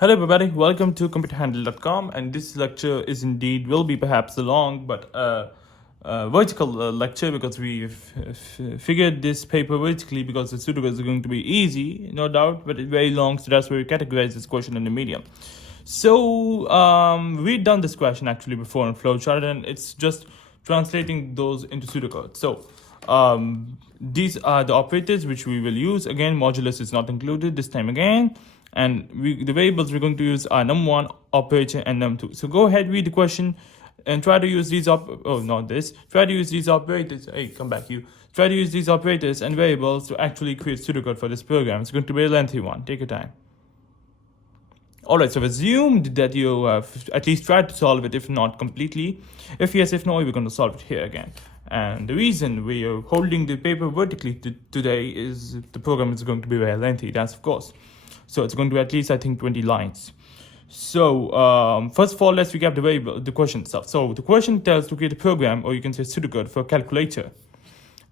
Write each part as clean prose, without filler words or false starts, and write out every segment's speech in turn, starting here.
Hello everybody, welcome to computerhandle.com, and this lecture is indeed will be perhaps a long but vertical lecture because we've figured this paper vertically because the pseudocode is going to be easy, no doubt, but it's very long, so that's where we categorize this question in the medium. So we've done this question actually before in flowchart, and it's just translating those into pseudocode. So these are the operators which we will use. Again, modulus is not included this time again. And the variables we're going to use are num1 operator and num2. So go ahead, read the question and try to use these try to use these operators. Hey, come back you. Try to use these operators and variables to actually create pseudocode for this program. It's going to be a lengthy one. Take your time. Alright, so I've assumed that you have at least tried to solve it, if not completely. If yes, if no, we're going to solve it here again. And the reason we are holding the paper vertically today is the program is going to be very lengthy, that's of course. So it's going to be at least, I think, 20 lines. So first of all, let's recap the question itself. So the question tells to create a program, or you can say pseudocode, for a calculator.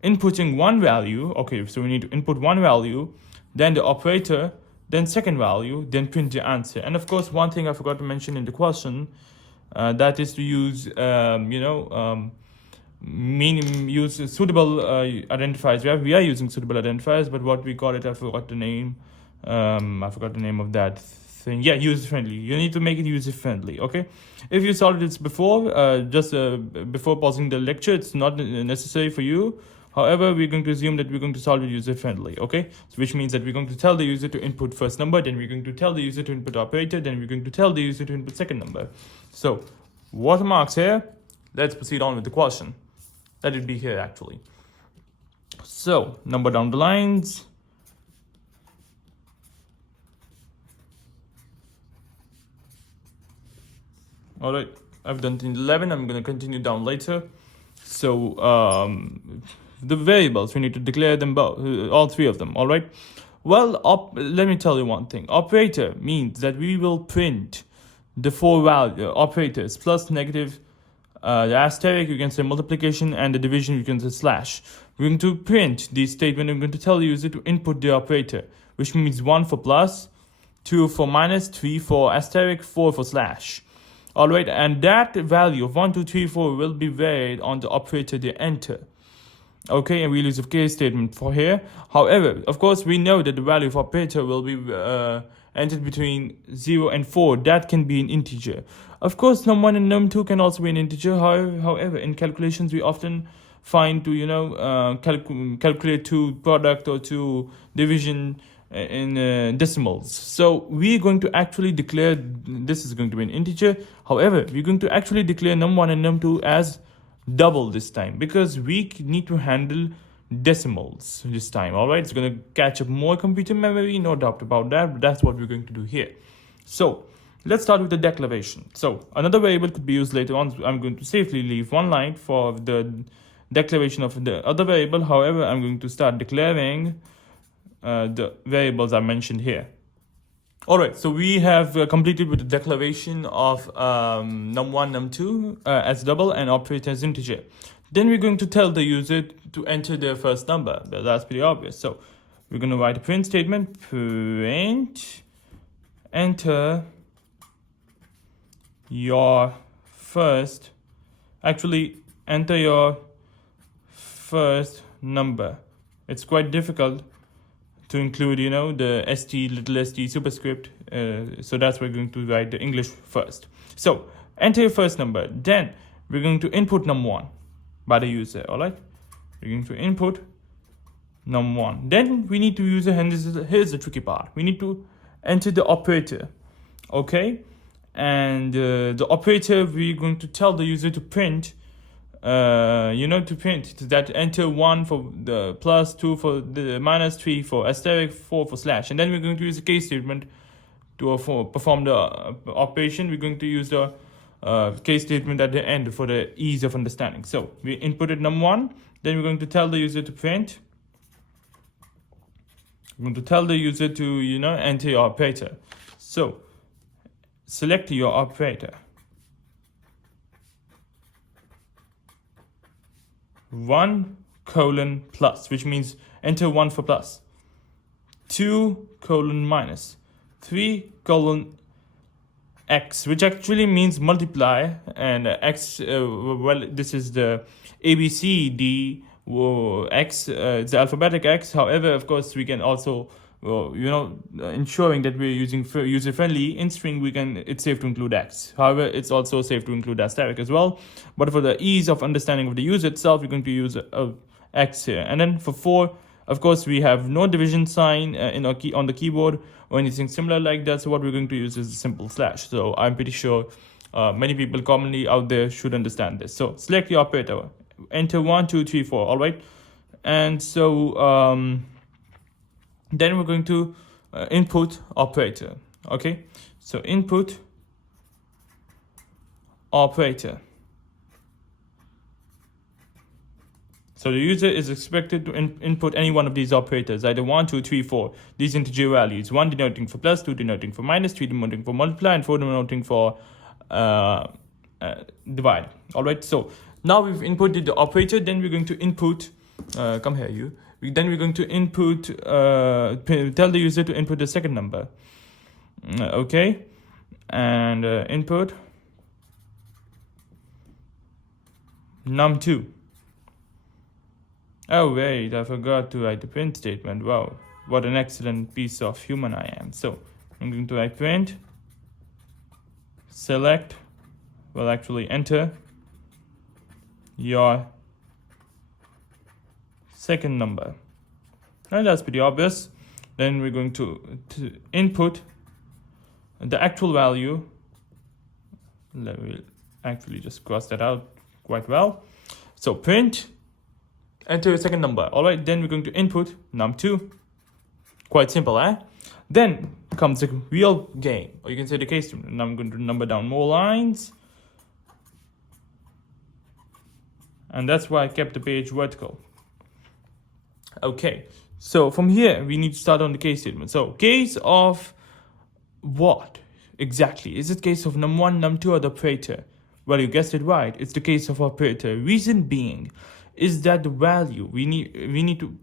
Inputting one value, okay, so we need to input one value, then the operator, then second value, then print the answer. And of course, one thing I forgot to mention in the question, that is to use, use suitable identifiers. We are using suitable identifiers, but what we call it, I forgot the name. I forgot the name of that thing. Yeah, user-friendly. You need to make it user-friendly, okay? If you solved this before, before pausing the lecture, it's not necessary for you. However, we're going to assume that we're going to solve it user-friendly, okay? So which means that we're going to tell the user to input first number, then we're going to tell the user to input operator, then we're going to tell the user to input second number. So, watermarks here. Let's proceed on with the question. That would be here, actually. So, number down the lines. All right, I've done in 11. I'm going to continue down later. So the variables, we need to declare them both, all three of them. All right. Well, let me tell you one thing. Operator means that we will print the four value operators plus negative, the asterisk, you can say multiplication, and the division, you can say slash. We're going to print the statement. I'm going to tell the user to input the operator, which means 1 for plus, 2 for minus, 3 for asterisk, 4 for slash. All right, and that value of 1, 2, 3, 4 will be varied on the operator they enter. Okay, and we'll use a case statement for here. However, of course, we know that the value of operator will be entered between 0 and 4. That can be an integer. Of course, num1 and num2 can also be an integer. However, in calculations, we often find to, calculate to product or to division in decimals. So we're going to actually declare this is going to be an integer. However, we're going to actually declare num1 and num2 as double this time because we need to handle decimals this time. All right, it's going to catch up more computer memory, no doubt about that, but that's what we're going to do here. So let's start with the declaration. So another variable could be used later on. I'm going to safely leave one line for the declaration of the other variable. However, I'm going to start declaring the variables I mentioned here. All right, so we have completed with the declaration of num1, num2 as double and operator as integer. Then we're going to tell the user to enter their first number. That's pretty obvious. So we're going to write a print statement, print, enter your first, enter your first number. It's quite difficult to include, the little st superscript. So that's why we're going to write the English first. So enter your first number. Then we're going to input num1 by the user. All right. We're going to input num1. Then we need to use and here's the tricky part. We need to enter the operator. Okay. And the operator, we're going to tell the user to print. To print that enter 1 for the plus, 2 for the minus, 3 for asterisk, 4 for slash. And then we're going to use a case statement to perform the operation. We're going to use the case statement at the end for the ease of understanding. So we inputted num1, then we're going to tell the user to print. We're going to tell the user to, enter your operator. So select your operator. 1 colon plus, which means enter 1 for plus. 2 colon minus. 3 colon x, which actually means multiply, and x, well, this is the ABCD x, it's the alphabetic x. However, of course, we can also, ensuring that we're using user friendly, in string it's safe to include x. However, it's also safe to include asterisk as well. But for the ease of understanding of the user itself, we're going to use x here. And then for 4, of course, we have no division sign on the keyboard or anything similar like that. So what we're going to use is a simple slash. So I'm pretty sure many people commonly out there should understand this. So select the operator, enter 1, 2, 3, 4. All right. And so then we're going to input operator. Okay. So input operator. So the user is expected to input any one of these operators, either 1, 2, 3, 4. These integer values: 1 denoting for plus, 2 denoting for minus, 3 denoting for multiply, and 4 denoting for divide. All right. So now we've inputted the operator. Then we're going to input. Come here, you. Then we're going to input. Tell the user to input the second number. Okay, and input num2. Oh wait, I forgot to write the print statement. Wow, what an excellent piece of human I am. So I'm going to write print select, well, actually enter your second number. And that's pretty obvious. Then we're going to input the actual value. Let me actually just cross that out quite well. So print enter a second number. All right, then we're going to input num2. Quite simple, eh? Then comes the real game, or you can say the case statement. And I'm going to number down more lines. And that's why I kept the page vertical. Okay, so from here, we need to start on the case statement. So case of what exactly? Is it case of num1, num2, or the operator? Well, you guessed it right. It's the case of operator. Reason being is that the value we need to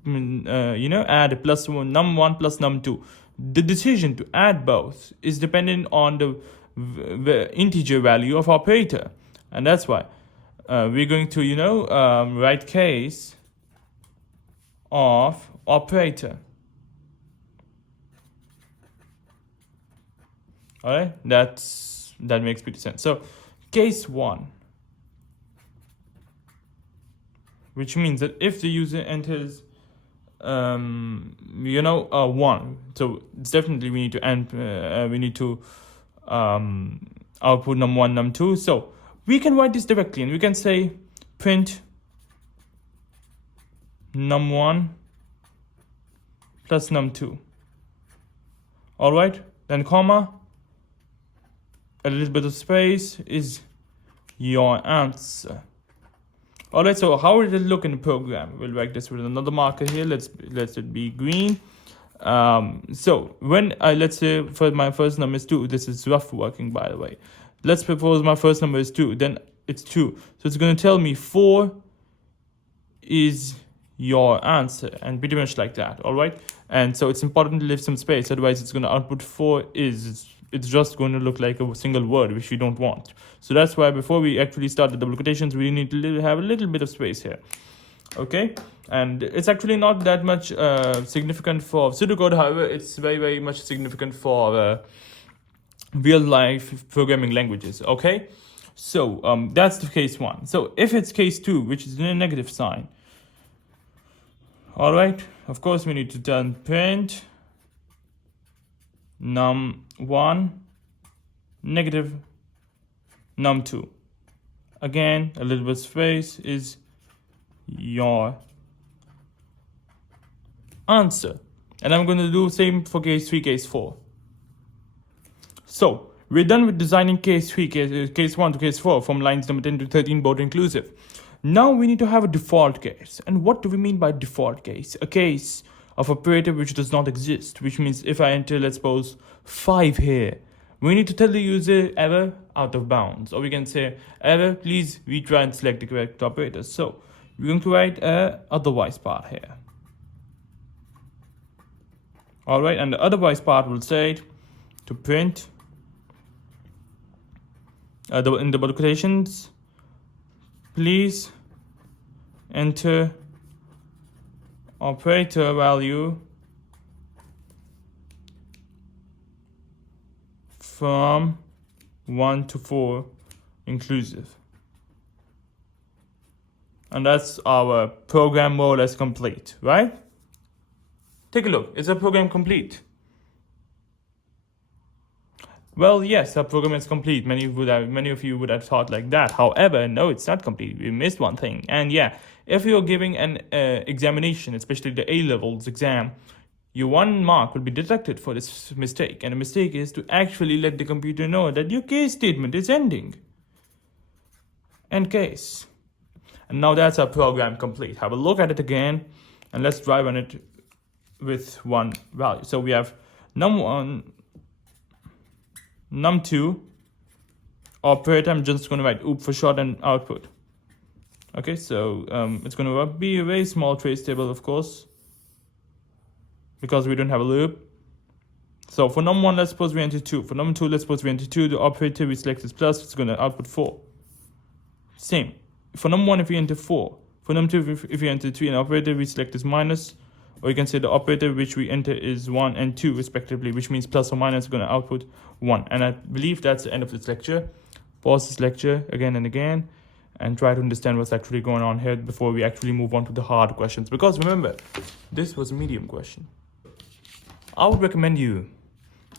add plus num1 plus num2. The decision to add both is dependent on the integer value of operator, and that's why we're going to write case of operator. All right, that makes pretty sense. So case 1, which means that if the user enters 1, so it's definitely we need to output num1, num2. So we can write this directly, and we can say print num1 plus num2. All right, then comma, a little bit of space is your answer. All right, so how will it look in the program? We'll write this with another marker here. Let's it be green. So when let's say for my first number is 2, this is rough working, by the way. Let's suppose my first number is 2, then it's 2. So it's going to tell me 4 is your answer, and pretty much like that. All right, and so it's important to leave some space, otherwise it's going to output 4 is. It's just going to look like a single word, which we don't want. So that's why before we actually start the double quotations, we need to have a little bit of space here. Okay, and it's actually not that much significant for pseudocode. However, it's very, very much significant for real life programming languages. Okay, so that's the case 1. So if it's case 2, which is a negative sign, all right, of course we need to turn print num1 negative num2. Again, a little bit of space is your answer. And I'm going to do the same for case 3, case 4. So we're done with designing case 3, case 1 to case 4 from lines number 10 to 13 both inclusive. Now we need to have a default case. And what do we mean by default case? A case of operator which does not exist, which means if I enter, let's suppose, 5 here, we need to tell the user error out of bounds, or we can say error, please retry and select the correct operator. So we're going to write a otherwise part here. All right, and the otherwise part will say to print in double quotations, please enter operator value from 1 to 4 inclusive. And that's our program more or less complete, right? Take a look. Is our program complete? Well, yes, our program is complete. Many of you would have thought like that. However, no, it's not complete. We missed one thing. And yeah, if you're giving an examination, especially the A-levels exam, your 1 mark will be deducted for this mistake. And the mistake is to actually let the computer know that your case statement is ending. End case. And now that's our program complete. Have a look at it again, and let's try run it with 1 value. So we have num1, num2, operator. I'm just going to write oop for short and output. Okay, so it's going to be a very small trace table, of course, because we don't have a loop. So for num1, let's suppose we enter 2. For num2, let's suppose we enter 2. The operator we select is plus. It's going to output 4. Same. For num1, if we enter 4. For num2, if we enter 3, and operator we select is minus. Or you can say the operator which we enter is 1 and 2 respectively, which means plus or minus is going to output 1. And I believe that's the end of this lecture. Pause this lecture again and again and try to understand what's actually going on here before we actually move on to the hard questions. Because remember, this was a medium question. I would recommend you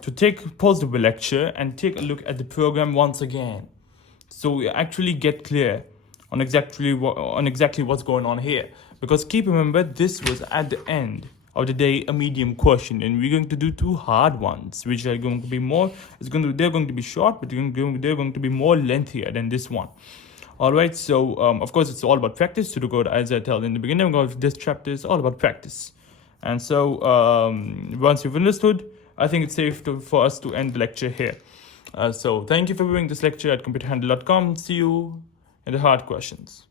to pause the lecture and take a look at the program once again, so you actually get clear on exactly what's going on here. Because keep remember, this was at the end of the day a medium question, and we're going to do 2 hard ones, which are going to be more. They're going to be short, but they're going to be more lengthier than this one. All right. So of course, it's all about practice. Pseudocode, as I told in the beginning of this chapter, is all about practice. And so once you've understood, I think it's safe for us to end the lecture here. So thank you for viewing this lecture at computerhandle.com. See you in the hard questions.